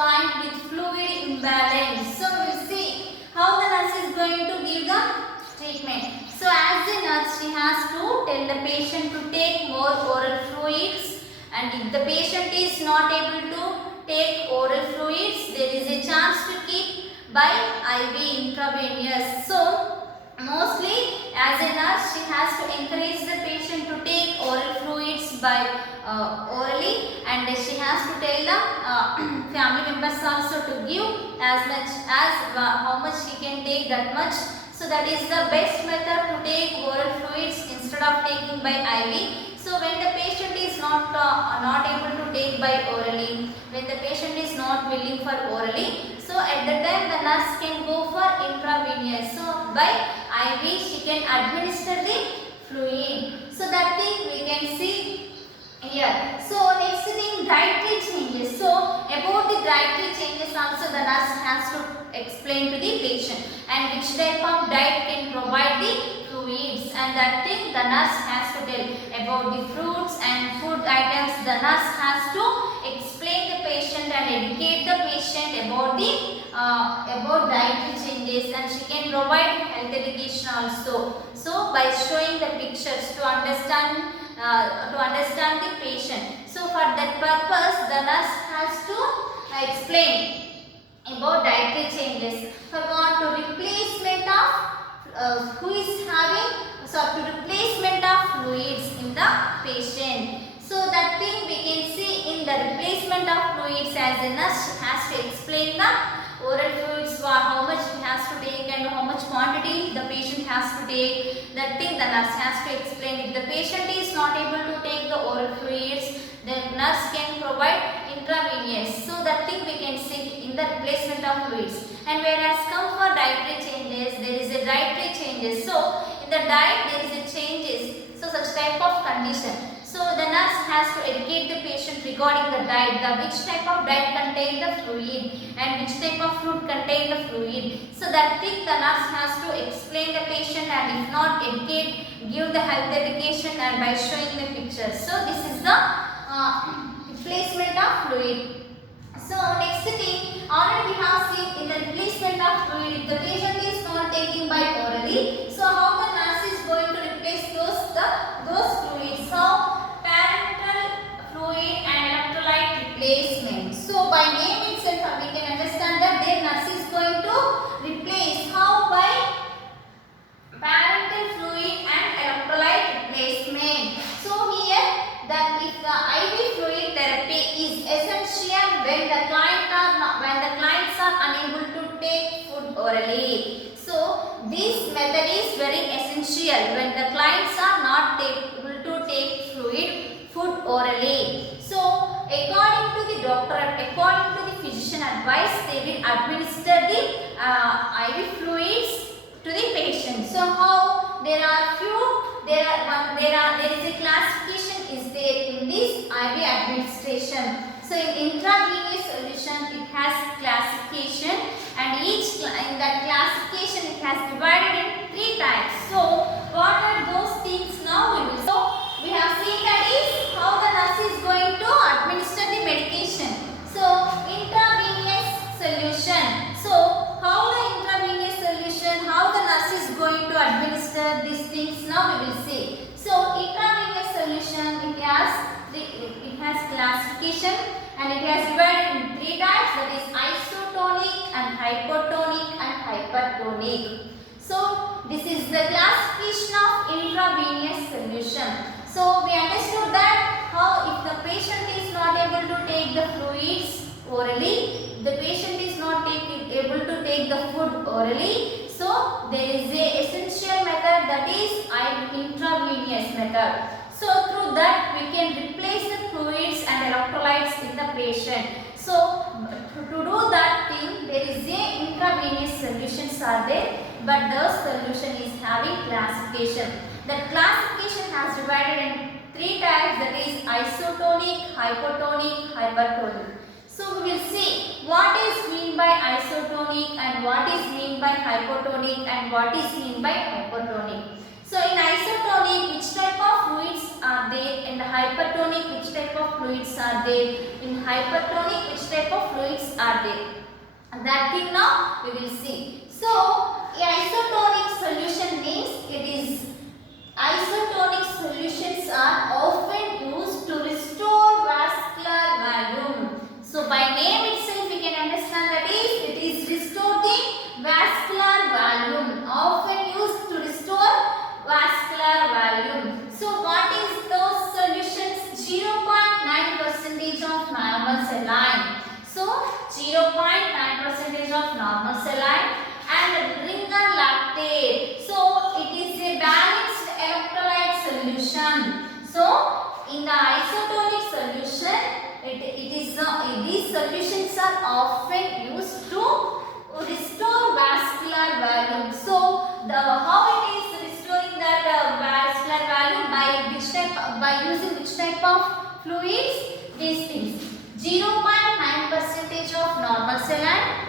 client with fluid imbalance. So we will see how the nurse is going to give the treatment. So as a nurse, she has to tell the patient to take more oral fluids, and if the patient is not able to take oral fluids, there is a chance to keep by IV intravenous. So mostly as a nurse, she has to encourage the patient to take oral fluids by orally, and she has to tell the family members also to give as much as how much she can take, that much. So that is the best method to take oral fluids instead of taking by IV. So when the patient is not able to take by orally, when the patient is not willing for orally, so at that time the nurse can go for intravenous. So by IV she can administer the fluid. So that thing we can see here. So next thing, dietary changes. So about the dietary changes also the nurse has to explain to the patient, and which type of diet can provide the fluids, and that thing the nurse has to tell. About the fruits and food items, the nurse has to explain the patient and educate the patient about the about dietary changes, and she can provide health education also. So by showing the pictures to understand the patient. So for that purpose the nurse has to explain about dietary changes. For what? To replacement of who is having, so to replacement of fluids in the patient. So that thing we can see in the replacement of fluids, as a nurse has to explain the oral fluids, for how much he has to take and how much quantity the patient has to take. That thing the nurse has to explain. If the patient is not able to take the oral fluids, the nurse can provide intravenous. So that thing we can see in the replacement of fluids. And whereas come for dietary changes, there is a dietary changes. So in the diet there is a changes. So such type of condition. So the nurse has to educate the patient regarding the diet, which type of diet contain the fluid and which type of fruit contain the fluid. So that thing the nurse has to explain the patient, and if not educate, give the health education and by showing the pictures. So this is the replacement of fluid. So next thing, already we have seen in the replacement of fluid, if the patient is not taking by orally, so how the nurse is going to replace those fluids? How? Parenteral fluid and electrolyte replacement. So by name itself we can understand that their nurse is going to replace. How? By parenteral fluid and electrolyte replacement. So here that if the IV fluid therapy is essential when the clients are unable to take food orally. So this method is very essential when the clients are not able to take food orally. So according to the doctor, according to the physician advice, they will administer the IV fluids to the patient. So how? There is a classification is there in this IV administration. So in intravenous solution it has classification, and in that classification it has divided in 3 types. So what are those things now we will. So we have seen that is how the nurse is going to administer the medication. So intravenous solution. So how the intravenous solution, how the nurse is going to administer these things now we will see. So intravenous solution it has classification, and it has divided in 3 types, that is isotonic and hypotonic and hypertonic. So this is the classification of intravenous solution. So we understood that how if the patient is not able to take the fluids orally, the patient is not able to take the food orally, so there is a essential method, that is intravenous method. So through that we can replace the fluids and electrolytes in the patient. So to do that thing, there is a intravenous solutions are there, but the solution is having classification. The classification has divided in 3 types, that is isotonic, hypotonic, hypertonic. So we will see what is mean by isotonic and what is mean by hypotonic and what is mean by hypertonic. So in isotonic, which type of fluids are there? In hypertonic, which type of fluids are there? In hypertonic, which type of fluids are That thing now we will see. So, isotonic solution means it is isotonic solutions are often used to restore vascular volume. So, by name itself we can understand that it is restoring vascular volume, often used to restore vascular volume. So, what is those solutions? 0.9% of normal saline. So, 0.9% of normal saline and Ringer lactate. So, it is a balanced electrolyte solution. So, in the isotonic solution, these solutions are often used to restore vascular volume. So, how it is restoring that vascular volume by using which type of fluids? These things. 0.9% of normal saline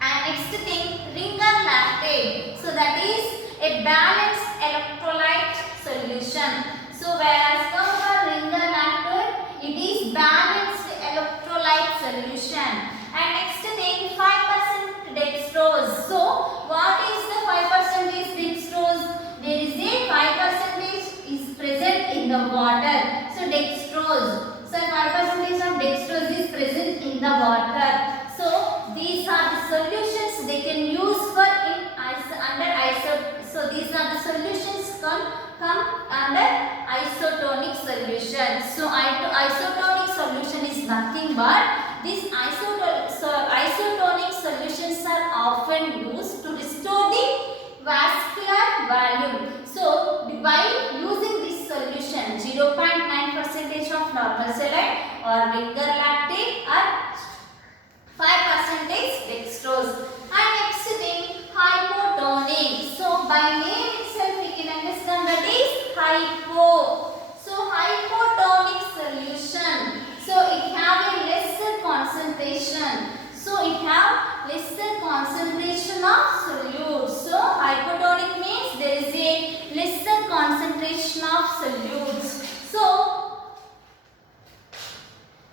and next thing Ringer lactate. So that is a balanced electrolyte solution. So whereas come for Ringer lactate, it is balanced electrolyte solution. And next thing 5% dextrose. So what is the 5% dextrose? There is a 5% is present in the water. So dextrose. So 5% of dextrose is present in the water. So these are the solutions they can use for under isotonic. So these are the solutions come under isotonic solution. So isotonic solution is nothing but these isotonic solutions are often used to restore the vascular volume. So by using this solution 0.9% of normal saline or Ringer lactate or 5% dextrose. And next thing hypotonic. So by name itself we can understand that is hypo. So hypotonic solution. So it have a lesser concentration. So it have lesser concentration of solutes. So hypotonic means there is a lesser concentration of solutes. So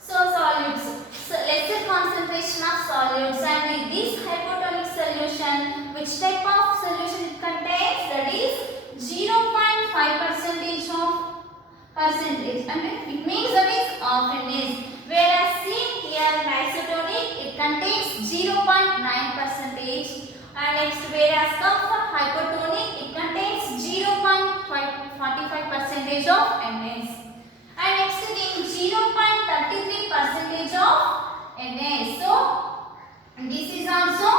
solutes. So lesser concentration of solutes, and in this hypotonic solution, which type of solution it contains? That is 0.5% of percentage. And it means that is often is. Whereas seen here in isotonic, it contains 0.9%. And next, whereas come for hypotonic, it contains 0.45% of NS. And next thing 0.33% of NS. So this is also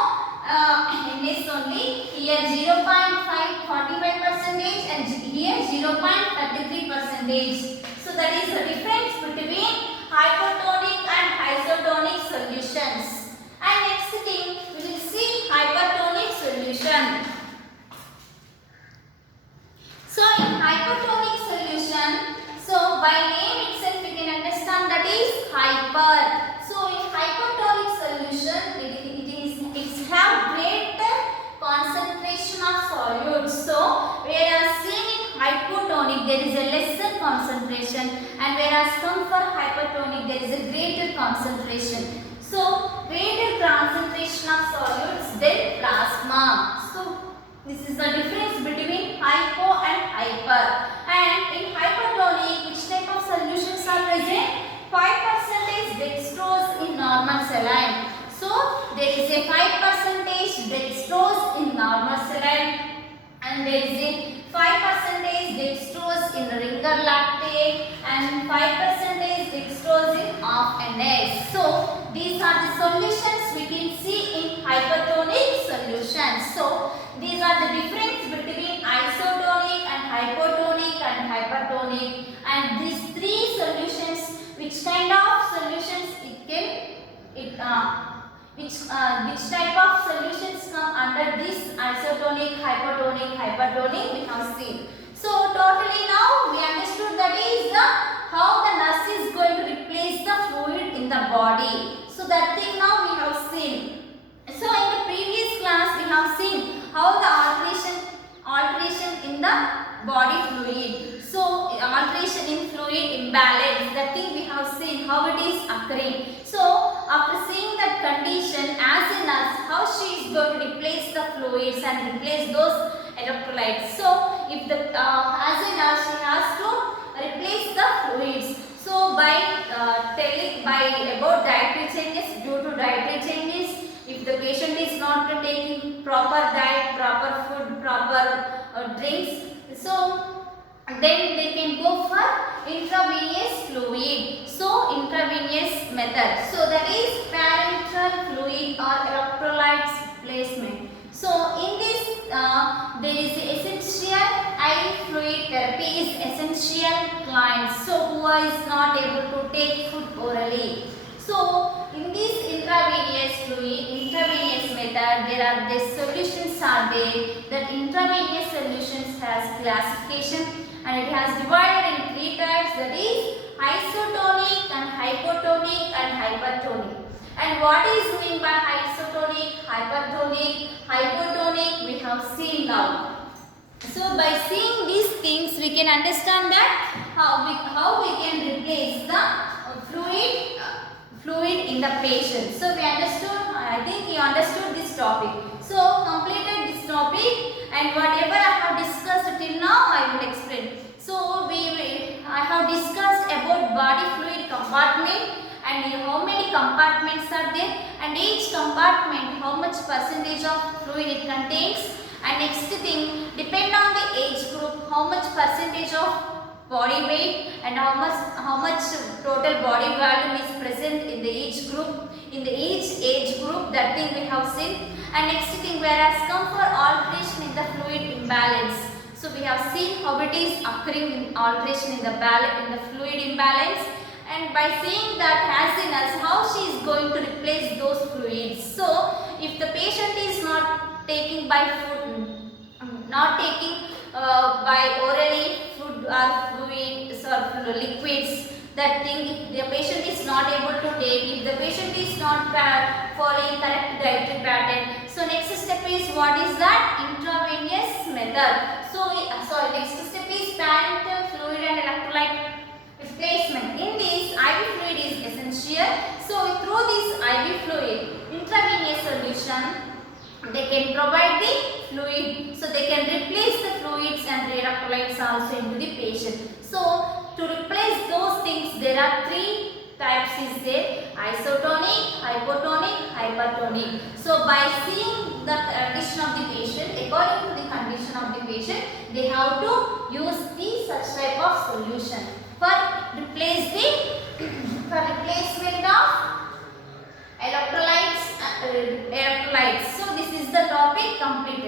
NS only. Here 0.45% and here 0.33%. So that is the difference between hypotonic and isotonic solutions. And next thing we will see hypertonic solution. So in hypertonic solution, so by name itself we can understand that is hyper. So in hypertonic solution it have greater concentration of solutes. So whereas seen in hypotonic there is a lesser concentration, and whereas come for hypertonic there is a greater concentration. So greater concentration of solutes than plasma. So this is the difference between hypo and hyper. And in hypertonic, which type of solutions are present? 5% dextrose in normal saline. So there is a 5% dextrose in normal saline, and there is a 5% dextrose in Ringer lactate, and 5% dextrose in NS. So these are the solutions we can see in hypertonic solutions. So these are the difference between isotonic and hypotonic and hypertonic. And these three solutions, which kind of solutions which type of solutions come under this isotonic, hypotonic, hypertonic we have seen. So totally now we understood that is how the nurse is going to replace the fluid in the body. So that thing now we have seen. So in the previous class we have seen how the alteration in the body fluid. So alteration in fluid imbalance, that thing we have seen how it is occurring. So after seeing that condition, as a nurse fluids and replace those electrolytes. So if the as a nurse she has to replace the fluids. So by telling by about dietary changes, due to dietary changes, if the patient is not taking proper diet, proper food, proper drinks, so then they can go for intravenous fluid. So intravenous method. So that is parenteral fluid or electrolytes placement. So in this there is essential IV fluid therapy is essential clients. So who is not able to take food orally. So in this intravenous fluid, intravenous method, there are the solutions are there. That intravenous solutions has classification and it has divided in three types, that is isotonic and hypotonic and hypertonic. And what is meant by isotonic, hypertonic, hypotonic we have seen now. So by seeing these things we can understand that how we can replace the fluid in the patient. So we understood, I think you understood this topic. So completed this topic and whatever I have discussed till now I will explain. So I have discussed about body fluid compartment and how many compartments are there and each compartment how much percentage of fluid it contains, and next thing depend on the age group how much percentage of body weight and how much total body volume is present in the each group, in the each age group, that thing we have seen. And next thing, whereas come for alteration in the fluid imbalance. So we have seen how it is occurring in alteration in the fluid imbalance, and by seeing that as in us how she is going to replace those fluids. So if the patient is not taking by food, not taking by orally food or fluids or liquids, that thing if the patient is not able to take, if the patient is not following correct dietary pattern. So next step is what is that? Intravenous method. So next step is parenteral fluid and electrolyte replacement. In this IV fluid is essential. So through this IV fluid, intravenous solution, they can provide the fluid, so they can replace the fluids and the electrolytes also into the patient. So to replace those things there are three types is there: isotonic, hypotonic, hypertonic. So by seeing the condition of the patient, according to the condition of the patient, they have to use the such type of solution for replacement of electrolytes. So this is the topic completed.